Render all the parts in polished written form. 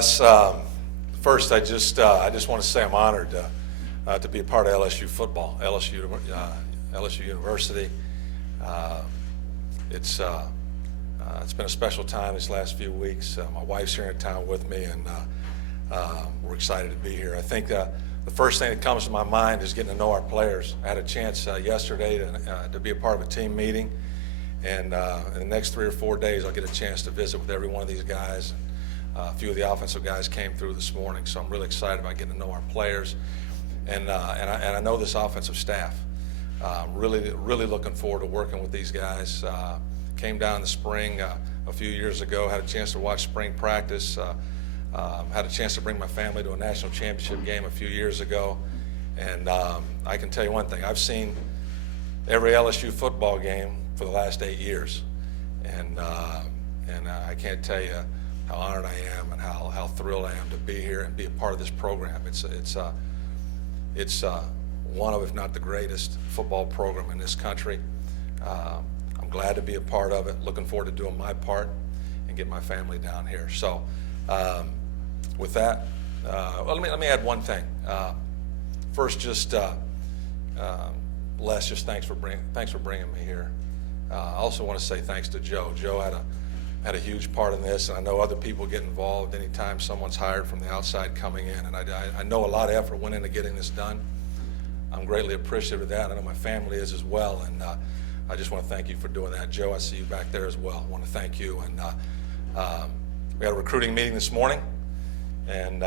Yes, first, I just want to say I'm honored to be a part of LSU football, LSU University. It's been a special time these last few weeks. My wife's here in town with me, and we're excited to be here. I think the first thing that comes to my mind is getting to know our players. I had a chance yesterday to be a part of a team meeting, and in the next 3 or 4 days, I'll get a chance to visit with every one of these guys. A few of the offensive guys came through this morning, so I'm really excited about getting to know our players, and I know this offensive staff. Really looking forward to working with these guys. Came down in the spring a few years ago, had a chance to watch spring practice, had a chance to bring my family to a national championship game a few years ago, and I can tell you one thing: I've seen every LSU football game for the last 8 years, and I can't tell you how honored I am and how thrilled I am to be here and be a part of this program. It's one of, if not the greatest, football program in this country. I'm glad to be a part of it. Looking forward to doing my part and get my family down here. So, with that, well, let me add one thing. First, just Les, just thanks for bringing me here. I also want to say thanks to Joe. Joe had a huge part in this, and I know other people get involved anytime someone's hired from the outside coming in, and I know a lot of effort went into getting this done. I'm greatly appreciative of that. I know my family is as well, and I just want to thank you for doing that. Joe, I see you back there as well. I want to thank you, and we had a recruiting meeting this morning, and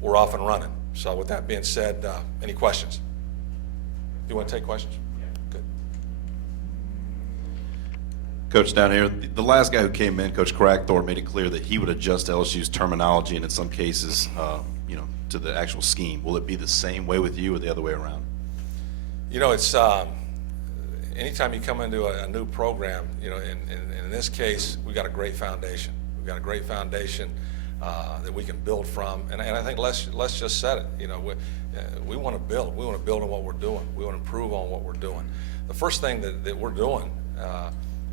we're off and running. So with that being said, any questions? You want to take questions? Coach, down here, the last guy who came in, Coach Crackthorne, made it clear that he would adjust LSU's terminology and in some cases, to the actual scheme. Will it be the same way with you or the other way around? You know, it's anytime you come into a new program, in this case, we've got a great foundation. We've got a great foundation that we can build from, and I think Les just said it. We want to build. We want to build on what we're doing. We want to improve on what we're doing. The first thing that we're doing.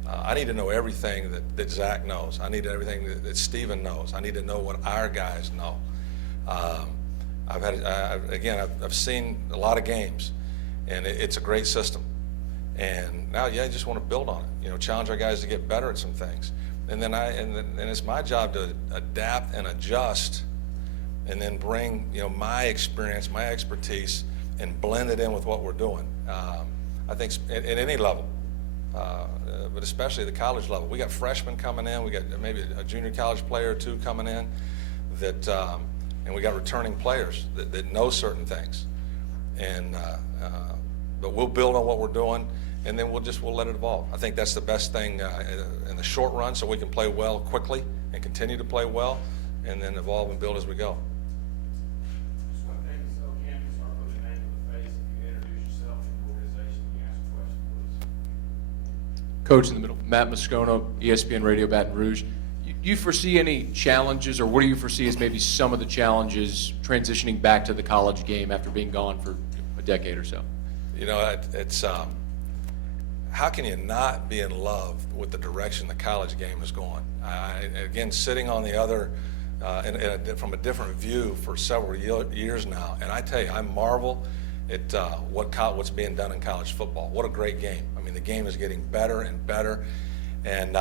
I need to know everything that Zach knows. I need everything that Steven knows. I need to know what our guys know. I've seen a lot of games, and it's a great system. And now, I just want to build on it. Challenge our guys to get better at some things. And then it's my job to adapt and adjust, and then bring my experience, my expertise, and blend it in with what we're doing. I think at any level. But especially the college level. We got freshmen coming in, we got maybe a junior college player or two coming in and we got returning players that know certain things. But we'll build on what we're doing, and then we'll let it evolve. I think that's the best thing in the short run, so we can play well quickly and continue to play well, and then evolve and build as we go. Coach in the middle, Matt Moscona, ESPN Radio Baton Rouge. Do you foresee any challenges, or what do you foresee as maybe some of the challenges transitioning back to the college game after being gone for a decade or so? It's how can you not be in love with the direction the college game is going? Again, sitting on the other, from a different view for several years now, and I tell you, I marvel at what's being done in college football. What a great game. I mean, the game is getting better and better, and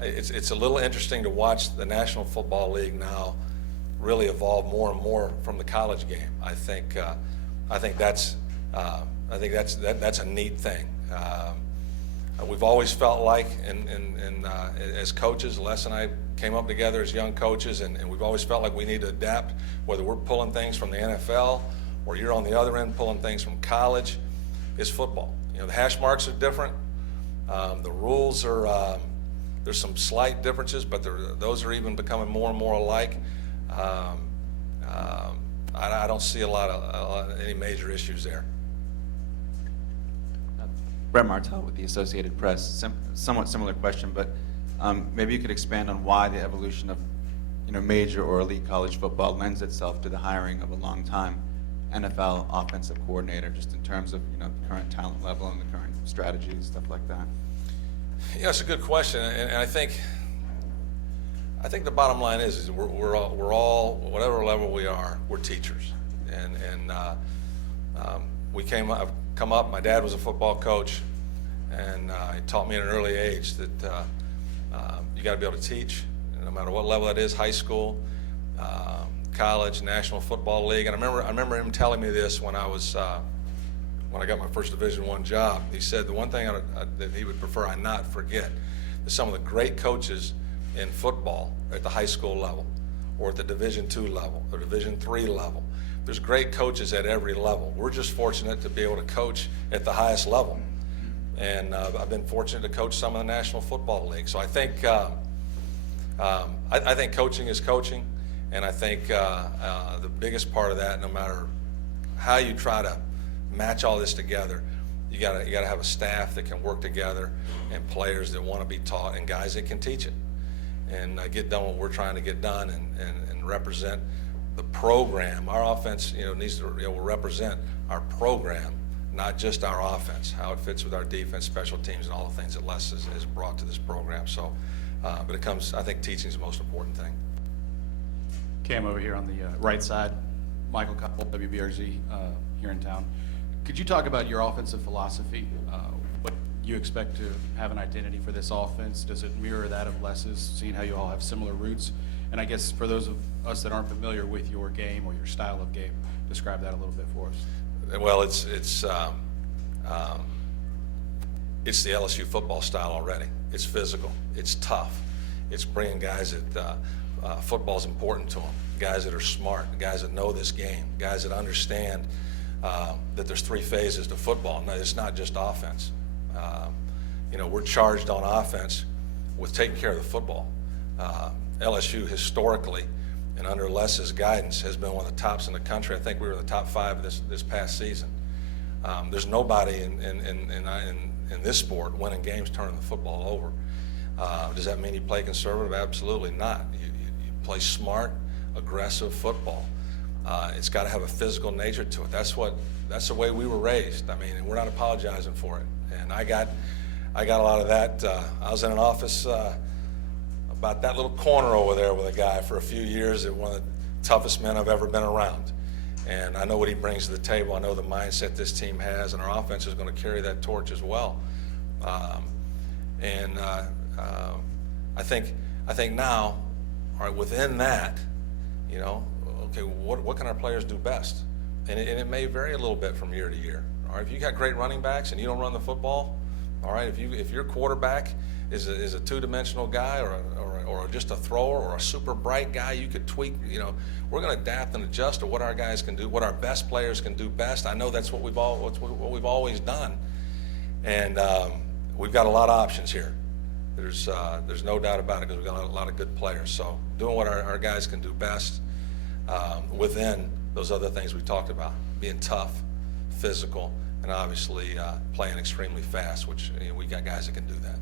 it's a little interesting to watch the National Football League now really evolve more and more from the college game. I think that's a neat thing. We've always felt like, as coaches, Les and I came up together as young coaches, and we've always felt like we need to adapt, whether we're pulling things from the NFL or you're on the other end pulling things from college. Is football. The hash marks are different. The rules are, there's some slight differences, but those are even becoming more and more alike. I don't see any major issues there. Brett Martell with the Associated Press. Somewhat similar question, but maybe you could expand on why the evolution of major or elite college football lends itself to the hiring of a long-time NFL offensive coordinator, just in terms of the current talent level and the current strategies, stuff like that. It's a good question, and I think I think the bottom line is we're all, whatever level we are, we're teachers. And I've come up, my dad was a football coach, and he taught me at an early age that you got to be able to teach, no matter what level that is, high school, college, National Football League. And I remember him telling me this when I got my first Division I job. He said the one thing that he would prefer I not forget is some of the great coaches in football at the high school level, or at the Division II level, or Division III level. There's great coaches at every level. We're just fortunate to be able to coach at the highest level. And I've been fortunate to coach some of the National Football League. So I think I think coaching is coaching, and I think the biggest part of that, no matter how you try to match all this together, you gotta have a staff that can work together, and players that want to be taught, and guys that can teach it, and get done what we're trying to get done, and represent the program. Our offense, needs to will represent our program, not just our offense, how it fits with our defense, special teams, and all the things that Les has brought to this program. So, but I think teaching is the most important thing. Cam over here on the right side, Michael Copple, WBRZ here in town. Could you talk about your offensive philosophy? What you expect to have an identity for this offense? Does it mirror that of Les's, seeing how you all have similar roots? And I guess for those of us that aren't familiar with your game or your style of game, describe that a little bit for us. Well, it's the LSU football style already. It's physical. It's tough. It's bringing guys that football's important to them, guys that are smart, guys that know this game, guys that understand that there's three phases to football. No, it's not just offense. We're charged on offense with taking care of the football. LSU historically, and under Les's guidance, has been one of the tops in the country. I think we were in the top 5 this past season. There's nobody in this sport winning games turning the football over. Does that mean you play conservative? Absolutely not. You play smart, aggressive football. It's got to have a physical nature to it. That's the way we were raised. I mean, and we're not apologizing for it. And I got a lot of that. I was in an office about that little corner over there with a guy for a few years, that one of the toughest men I've ever been around. And I know what he brings to the table. I know the mindset this team has, and our offense is going to carry that torch as well. I think now, all right, within that, okay, what can our players do best? And it may vary a little bit from year to year. All right, if you got great running backs and you don't run the football, all right, if your quarterback is a two-dimensional guy, or just a thrower, or a super bright guy, you could tweak. We're going to adapt and adjust to what our guys can do, what our best players can do best. I know that's what we've always done, and we've got a lot of options here. There's no doubt about it, because we've got a lot of good players. So doing what our guys can do best within those other things we talked about, being tough, physical, and obviously playing extremely fast, which we got guys that can do that.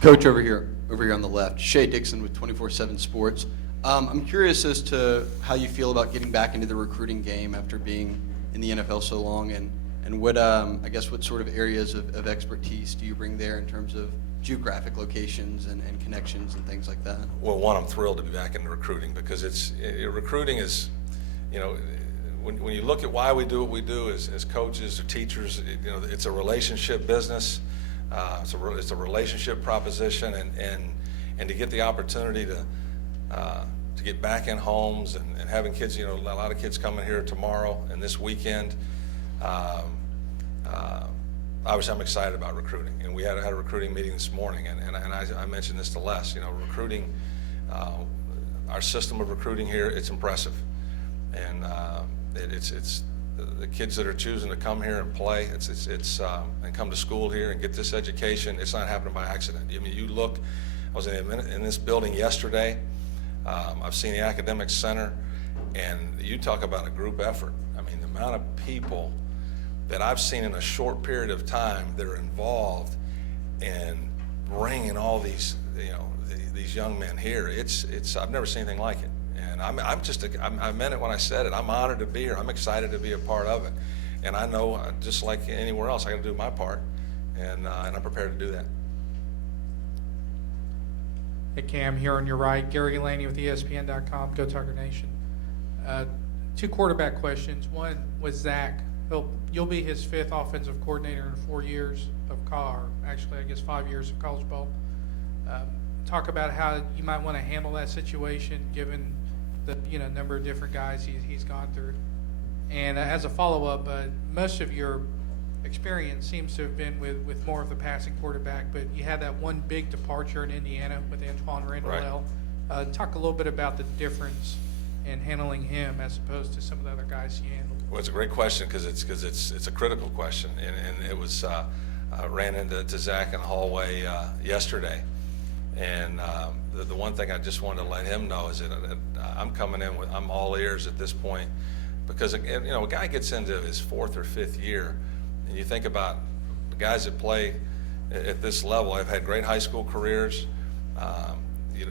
Coach over here on the left, Shay Dixon with 24/7 Sports. I'm curious as to how you feel about getting back into the recruiting game after being in the NFL so long, and what what sort of areas of expertise do you bring there in terms of geographic locations and connections and things like that? Well, one, I'm thrilled to be back in recruiting, because recruiting is, when you look at why we do what we do as coaches or teachers, it's a relationship business. It's a relationship proposition, and to get the opportunity to get back in homes and having kids, a lot of kids coming here tomorrow and this weekend. Obviously, I'm excited about recruiting, and we had a recruiting meeting this morning, and I mentioned this to Les. Recruiting, our system of recruiting here, it's impressive, and it's the kids that are choosing to come here and play, and come to school here and get this education. It's not happening by accident. I mean, you look. I was in this building yesterday. I've seen the academic center, and you talk about a group effort. I mean, the amount of people that I've seen in a short period of time that are involved in bringing all these, these young men here. I've never seen anything like it. And I meant it when I said it. I'm honored to be here. I'm excited to be a part of it. And I know, just like anywhere else, I got to do my part, and I'm prepared to do that. Hey Cam, here on your right, Gary Laney with ESPN.com, Go Tucker Nation. Two quarterback questions. One was Zach. You'll be his 5th offensive coordinator in 4 years of actually I guess 5 years of college ball. Talk about how you might want to handle that situation given the number of different guys he's gone through. And as a follow-up, most of your experience seems to have been with more of the passing quarterback, but you had that one big departure in Indiana with Antoine Randall. Right. Talk a little bit about the difference in handling him as opposed to some of the other guys you handled. Well, it's a great question because it's a critical question, and it was I ran into Zach in the hallway yesterday, and the one thing I just wanted to let him know is that I'm coming in with I'm all ears at this point, because a guy gets into his 4th or 5th year, and you think about the guys that play at this level. I've had great high school careers. You're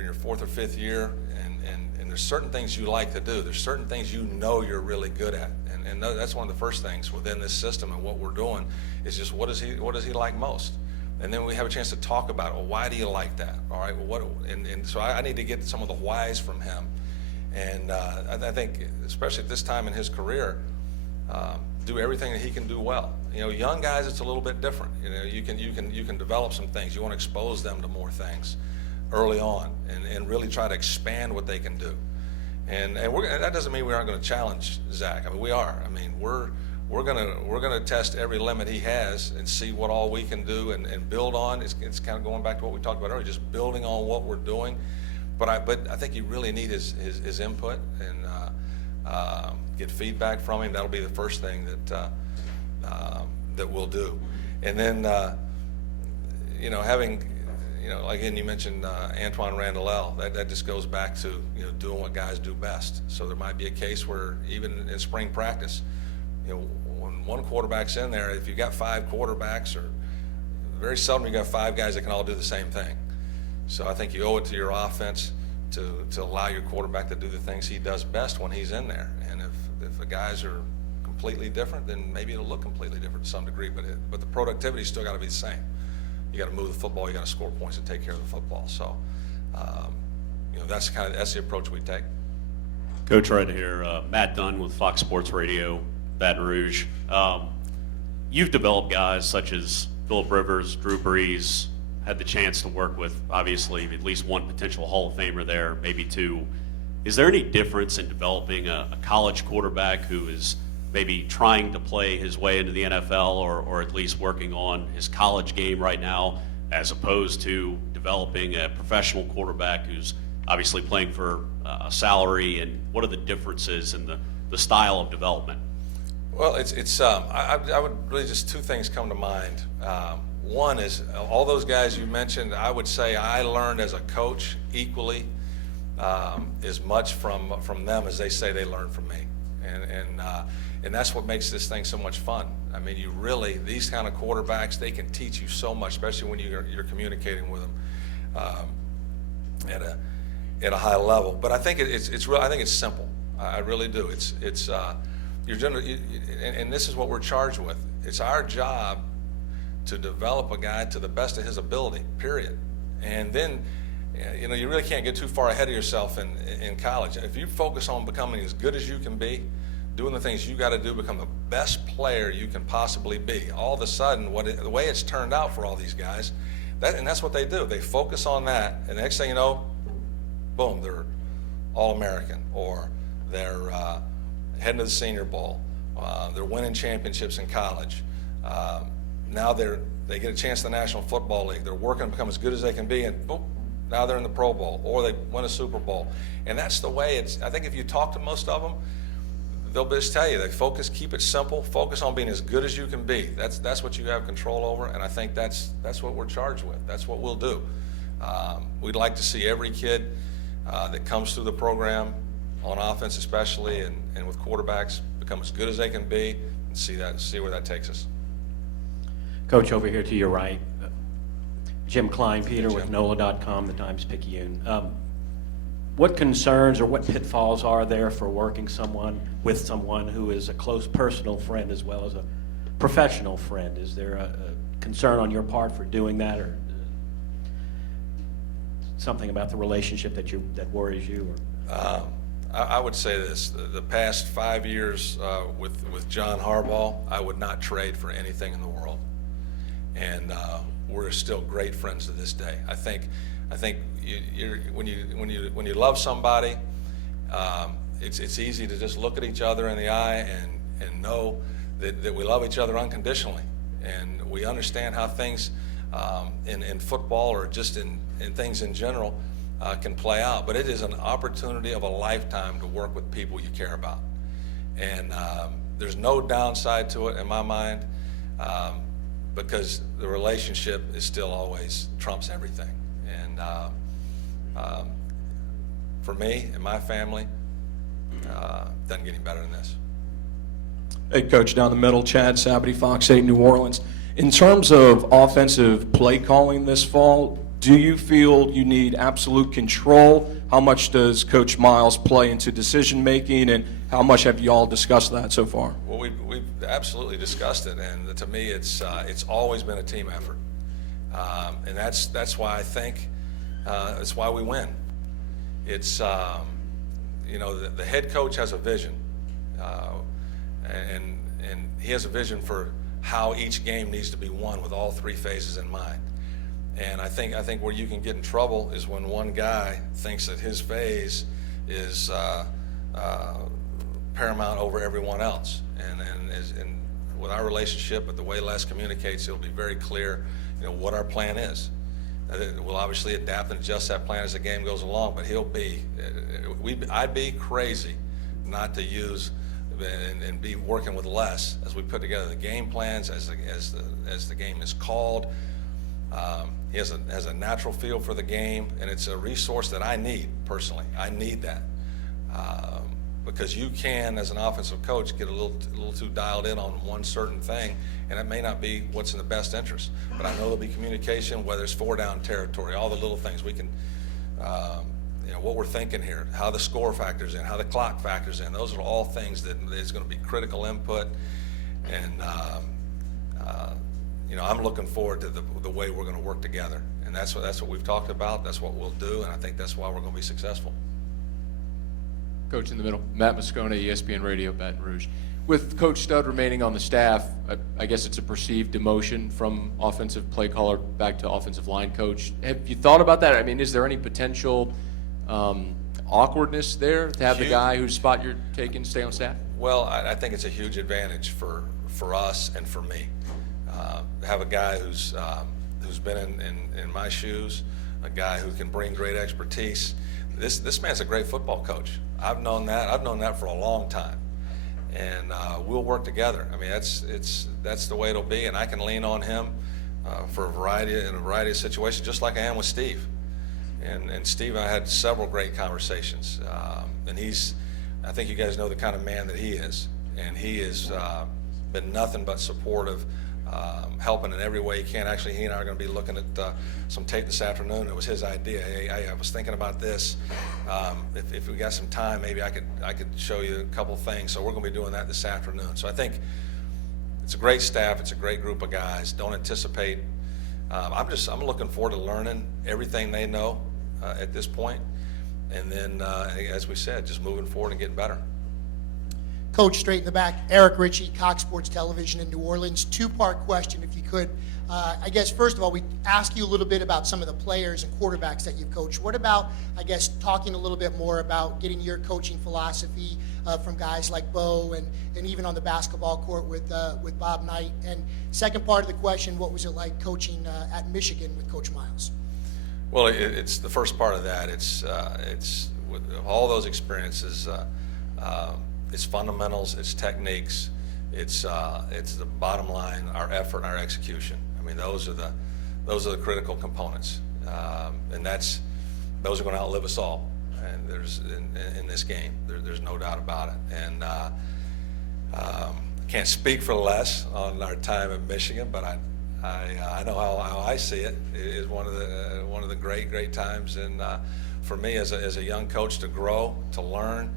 in your 4th or 5th year, and there's certain things you like to do. There's certain things you're really good at, and that's one of the first things within this system. And what we're doing is just what does he like most, and then we have a chance to talk about, well, why do you like that? All right, well, and so I need to get some of the whys from him, and I think especially at this time in his career, do everything that he can do well. Young guys, it's a little bit different. You can develop some things. You want to expose them to more things early on, and really try to expand what they can do. And that doesn't mean we aren't going to challenge Zach. I mean, we are. I mean, we're gonna test every limit he has and see what all we can do and build on. It's kind of going back to what we talked about earlier, just building on what we're doing. But I think you really need his input and get feedback from him. That'll be the first thing that we'll do. And then having again, you mentioned Antoine Randall. That just goes back to doing what guys do best. So there might be a case where even in spring practice, when one quarterback's in there, if you've got 5 quarterbacks, or very seldom you got 5 guys that can all do the same thing. So I think you owe it to your offense to allow your quarterback to do the things he does best when he's in there. And if the guys are completely different, then maybe it'll look completely different to some degree, but the productivity's still got to be the same. You got to move the football, you got to score points and take care of the football. So, that's the approach we take. Coach, right here, Matt Dunn with Fox Sports Radio, Baton Rouge. You've developed guys such as Phillip Rivers, Drew Brees, had the chance to work with, obviously, at least one potential Hall of Famer there, maybe 2. Is there any difference in developing a college quarterback who is maybe trying to play his way into the NFL, or at least working on his college game right now, as opposed to developing a professional quarterback who's obviously playing for a salary? And what are the differences in the style of development? Well, I would really just 2 things come to mind. One is all those guys you mentioned. I would say I learned as a coach equally as much from them as they say they learned from me, and that's what makes this thing so much fun. I mean, these kind of quarterbacks, they can teach you so much, especially when you're communicating with them at a high level. But I think it's simple. I really do. And this is what we're charged with. It's our job to develop a guy to the best of his ability, period. And then, you really can't get too far ahead of yourself in college. If you focus on becoming as good as you can be, doing the things you got to do, become the best player you can possibly be, all of a sudden, the way it's turned out for all these guys, that's what they do. They focus on that, and the next thing you know, boom, they're All-American, or they're heading to the Senior Bowl. They're winning championships in college. Now they get a chance in the National Football League. They're working to become as good as they can be, and boom, now they're in the Pro Bowl, or they win a Super Bowl. And that's the way I think if you talk to most of them, they'll just tell you, keep it simple, focus on being as good as you can be. That's what you have control over, and I think that's what we're charged with. That's what we'll do. We'd like to see every kid that comes through the program, on offense especially, and with quarterbacks, become as good as they can be, and see where that takes us. Coach, over here to your right, Jim Klein, Peter, Hey, with Jim. NOLA.com, the Times-Picayune. What concerns or what pitfalls are there for working with someone who is a close personal friend as well as a professional friend? Is there a concern on your part for doing that, or something about the relationship that worries you? Or? I would say this: the past 5 years with John Harbaugh, I would not trade for anything in the world, and we're still great friends to this day. I think when you love somebody, it's easy to just look at each other in the eye and know that we love each other unconditionally, and we understand how things in football or just in things in general can play out. But it is an opportunity of a lifetime to work with people you care about, and there's no downside to it in my mind, because the relationship is still always trumps everything. And for me and my family, doesn't get any better than this. Hey, Coach, down the middle, Chad Sabity, Fox 8 New Orleans. In terms of offensive play calling this fall, do you feel you need absolute control? How much does Coach Miles play into decision making, and how much have you all discussed that so far? Well, we've absolutely discussed it, and to me, it's always been a team effort, and that's why I think that's why we win. It's the head coach has a vision, and he has a vision for how each game needs to be won with all three phases in mind. And I think where you can get in trouble is when one guy thinks that his phase is paramount over everyone else. And with our relationship, with the way Les communicates, it'll be very clear, what our plan is. We'll obviously adapt and adjust that plan as the game goes along. But I'd be crazy not to use and be working with Les as we put together the game plans, as the game is called. He has a natural feel for the game, and it's a resource that I need personally. I need that because you can, as an offensive coach, get a little too dialed in on one certain thing, and it may not be what's in the best interest. But I know there'll be communication, whether it's 4-down territory, all the little things we can. What we're thinking here, how the score factors in, how the clock factors in. Those are all things that is going to be critical input, and I'm looking forward to the way we're going to work together, and that's what we've talked about. That's what we'll do, and I think that's why we're going to be successful. Coach in the middle, Matt Moscona, ESPN Radio, Baton Rouge. With Coach Stud remaining on the staff, I guess it's a perceived demotion from offensive play caller back to offensive line coach. Have you thought about that? I mean, is there any potential awkwardness there to have the guy whose spot you're taking stay on staff? Well, I think it's a huge advantage for us and for me. Have a guy who's been in my shoes, a guy who can bring great expertise. This man's a great football coach. I've known that for a long time, and we'll work together. I mean, that's the way it'll be, and I can lean on him for a variety of situations, just like I am with Steve. And Steve and I had several great conversations, and I think you guys know the kind of man that he is, and he has been nothing but supportive, helping in every way he can. Actually, he and I are going to be looking at some tape this afternoon. It was his idea. Hey, I was thinking about this. If we got some time, maybe I could show you a couple things. So we're going to be doing that this afternoon. So I think it's a great staff. It's a great group of guys. Don't anticipate. I'm looking forward to learning everything they know at this point, and then as we said, just moving forward and getting better. Coach, straight in the back, Eric Ritchie, Cox Sports Television in New Orleans. Two-part question, if you could. I guess, first of all, we ask you a little bit about some of the players and quarterbacks that you've coached. What about, I guess, talking a little bit more about getting your coaching philosophy from guys like Bo and even on the basketball court with Bob Knight? And second part of the question, what was it like coaching at Michigan with Coach Miles? Well, it's the first part of that. It's with all those experiences. It's fundamentals, it's techniques, it's the bottom line, our effort, our execution. I mean, those are the critical components, and those are going to outlive us all. And there's in this game, there's no doubt about it. And can't speak for Les on our time at Michigan, but I know how I see it. It is one of the great times, and for me as a young coach to grow, to learn.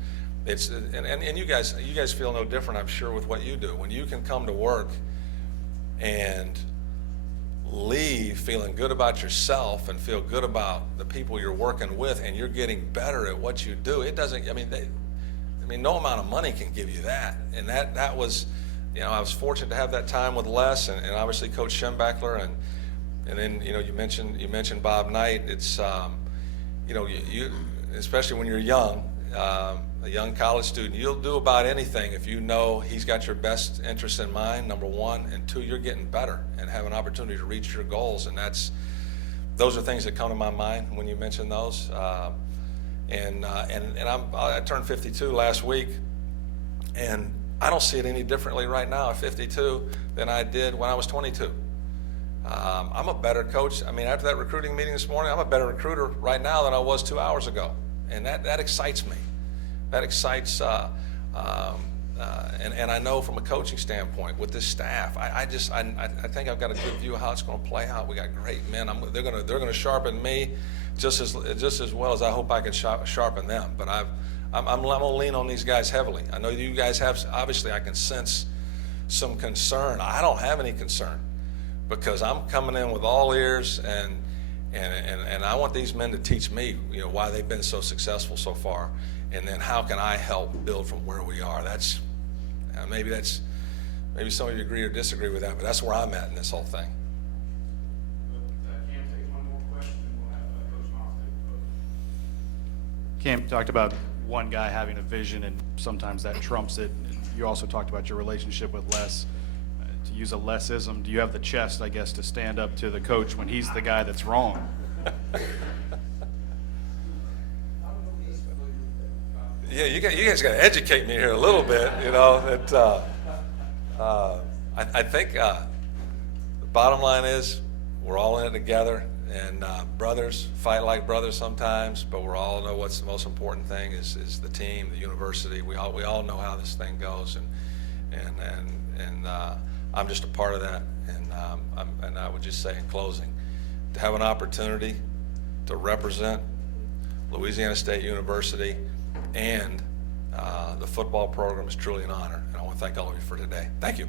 And you guys feel no different, I'm sure, with what you do. When you can come to work and leave feeling good about yourself and feel good about the people you're working with, and you're getting better at what you do, it doesn't, I mean, no amount of money can give you that. And that was, I was fortunate to have that time with Les and obviously Coach Schembechler, and then, you mentioned Bob Knight. It's, you especially when you're young, a young college student, you'll do about anything if you know he's got your best interest in mind, number one, and two, you're getting better and have an opportunity to reach your goals. And those are things that come to my mind when you mention those. I turned 52 last week, and I don't see it any differently right now at 52 than I did when I was 22. I'm a better coach. I mean, after that recruiting meeting this morning, I'm a better recruiter right now than I was 2 hours ago, and that excites me. That excites, and I know from a coaching standpoint with this staff, I think I've got a good view of how it's going to play out. We got great men. They're going to sharpen me just as well as I hope I can sharpen them. But I'm going to lean on these guys heavily. I know you guys have, obviously I can sense some concern. I don't have any concern because I'm coming in with all ears, and I want these men to teach me, why they've been so successful so far, and then how can I help build from where we are. Maybe some of you agree or disagree with that, but that's where I'm at in this whole thing. Cam talked about one guy having a vision, and sometimes that trumps it. You also talked about your relationship with Les. To use a Lesism, do you have the chest, I guess, to stand up to the coach when he's the guy that's wrong? Yeah, you guys got to educate me here a little bit. I think the bottom line is we're all in it together, and brothers fight like brothers sometimes, but we all know what's the most important thing is the team, the university. We all know how this thing goes, and I'm just a part of that. And I would just say in closing, to have an opportunity to represent Louisiana State University and the football program is truly an honor, and I want to thank all of you for today. Thank you.